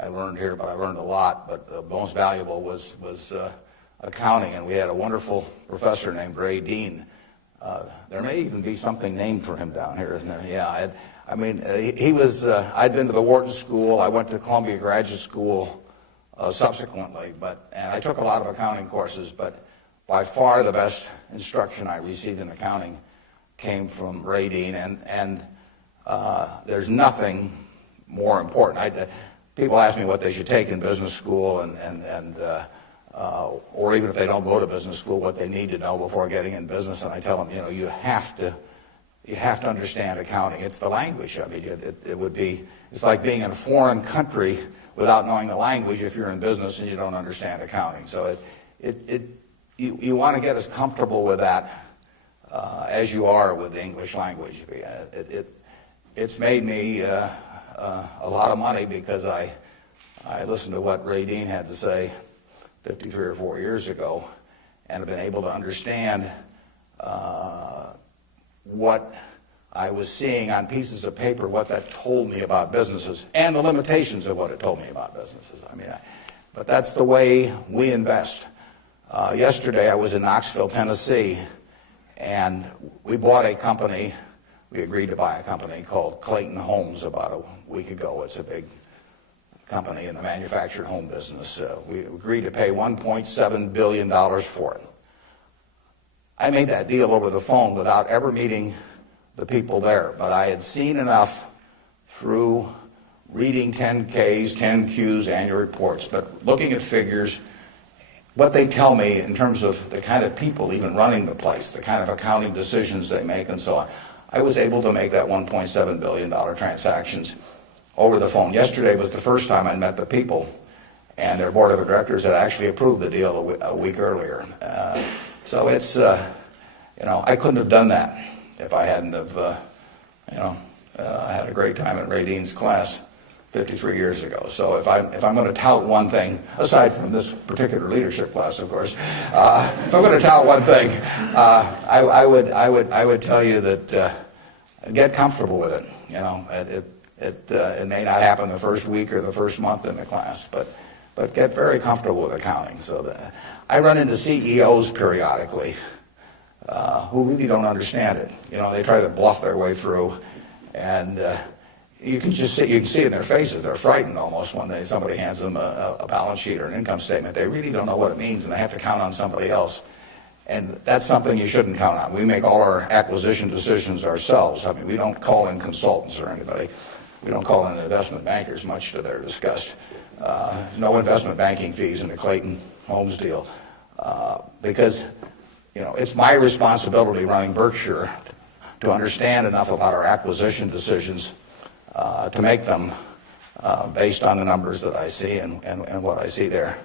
I learned here, but I learned a lot. But the most valuable was accounting, and we had a wonderful professor named Ray Dean. There may even be something named for him down here, isn't there? Yeah, I mean, he was, I'd been to the Wharton School. I went to Columbia Graduate School subsequently, and I took a lot of accounting courses, but by far the best instruction I received in accounting came from Ray Dean, and there's nothing more important. People ask me what they should take in business school, or even if they don't go to business school, what they need to know before getting in business, and I tell them, you have to understand accounting. It's the language. I mean, it's like being in a foreign country without knowing the language if you're in business and you don't understand accounting. So you want to get as comfortable with that as you are with the English language. It's made me a lot of money because I listened to what Ray Dean had to say 53 or 4 years ago, and have been able to understand what I was seeing on pieces of paper, what that told me about businesses, and the limitations of what it told me about businesses. But that's the way we invest. Yesterday I was in Knoxville, Tennessee, and we bought a company. We agreed to buy a company called Clayton Homes about a week ago. It's a big company in the manufactured home business. We agreed to pay $1.7 billion for it. I made that deal over the phone without ever meeting the people there, but I had seen enough through reading 10Ks, 10Qs, annual reports, but looking at figures, what they tell me in terms of the kind of people even running the place, the kind of accounting decisions they make and so on. I was able to make that $1.7 billion transactions over the phone. Yesterday was the first time I met the people, and their board of directors had actually approved the deal a week earlier. So it's, I couldn't have done that if I hadn't have, had a great time at Ray Dean's class 53 years ago. So if I'm going to tout one thing, aside from this particular leadership class, of course, if I'm going to tout one thing, I would tell you that get comfortable with it. It may not happen the first week or the first month in the class, but get very comfortable with accounting. So I run into CEOs periodically who really don't understand it. They try to bluff their way through, and you can see it in their faces. They're frightened almost when somebody hands them a balance sheet or an income statement. They really don't know what it means, and they have to count on somebody else. And that's something you shouldn't count on. We make all our acquisition decisions ourselves. I mean, we don't call in consultants or anybody. We don't call in investment bankers, much to their disgust. No investment banking fees in the Clayton Homes deal, because it's my responsibility running Berkshire to understand enough about our acquisition decisions to make them based on the numbers that I see and what I see there.